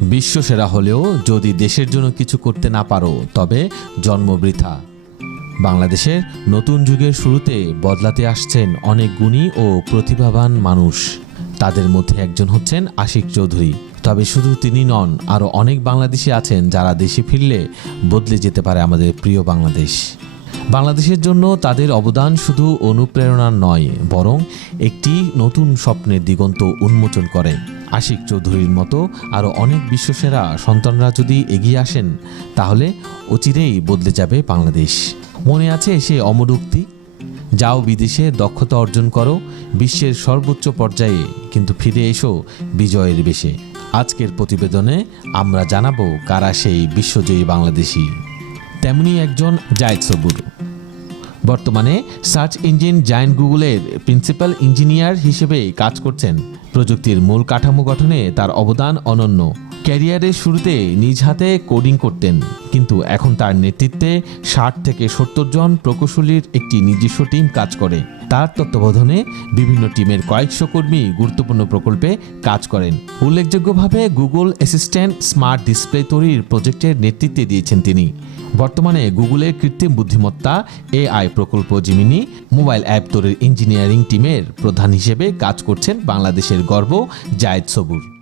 বিশ্বসেরা হলেও যদি দেশের জন্য কিছু করতে না পারো তবে জন্ম বৃথা। বাংলাদেশের নতুন যুগের শুরুতে বদলাতে আসছেন অনেক গুণী ও প্রতিভাবান মানুষ। তাদের মধ্যে একজন হচ্ছেন আশিক চৌধুরী। তবে শুধু তিনি নন, আরও অনেক বাংলাদেশি আছেন যারা দেশে ফিরলে বদলে যেতে পারে আমাদের প্রিয় বাংলাদেশ। বাংলাদেশের জন্য তাদের অবদান শুধু অনুপ্রেরণার নয়, বরং একটি নতুন স্বপ্নের দিগন্ত উন্মোচন করে। আশিক চৌধুরীর মতো আরও অনেক বিশ্বসেরা সন্তানরা যদি এগিয়ে আসেন, তাহলে অচিরেই বদলে যাবে বাংলাদেশ। মনে আছে সে অমর উক্তি, যাও বিদেশে দক্ষতা অর্জন করো বিশ্বের সর্বোচ্চ পর্যায়ে, কিন্তু ফিরে এসো বিজয়ের বেশে। আজকের প্রতিবেদনে আমরা জানাবো কারা সেই বিশ্বজয়ী বাংলাদেশি। তেমনি একজন জায়েদ সবুর। বর্তমানে সার্চ ইঞ্জিন জায়ান্ট গুগলের প্রিন্সিপাল ইঞ্জিনিয়ার হিসেবে কাজ করছেন। প্রযুক্তির মূল কাঠামো গঠনে তার অবদান অনন্য। ক্যারিয়ারের শুরুতে নিজ হাতে কোডিং করতেন, কিন্তু এখন তার নেতৃত্বে 60 থেকে 70 জন প্রকৌশলীর একটি নিজস্ব টিম কাজ করে। তার তত্ত্বাবধানে বিভিন্ন টিমের কয়েকশো কর্মী গুরুত্বপূর্ণ প্রকল্পে কাজ করেন। উল্লেখযোগ্যভাবে গুগল অ্যাসিস্ট্যান্ট স্মার্ট ডিসপ্লে তৈরির প্রজেক্টের নেতৃত্বে দিয়েছেন তিনি। বর্তমানে গুগলের কৃত্রিম বুদ্ধিমত্তা AI প্রকল্প জিমিনি মোবাইল অ্যাপ তৈরির ইঞ্জিনিয়ারিং টিমের প্রধান হিসেবে কাজ করছেন বাংলাদেশের গর্ব জায়েদ সবুর।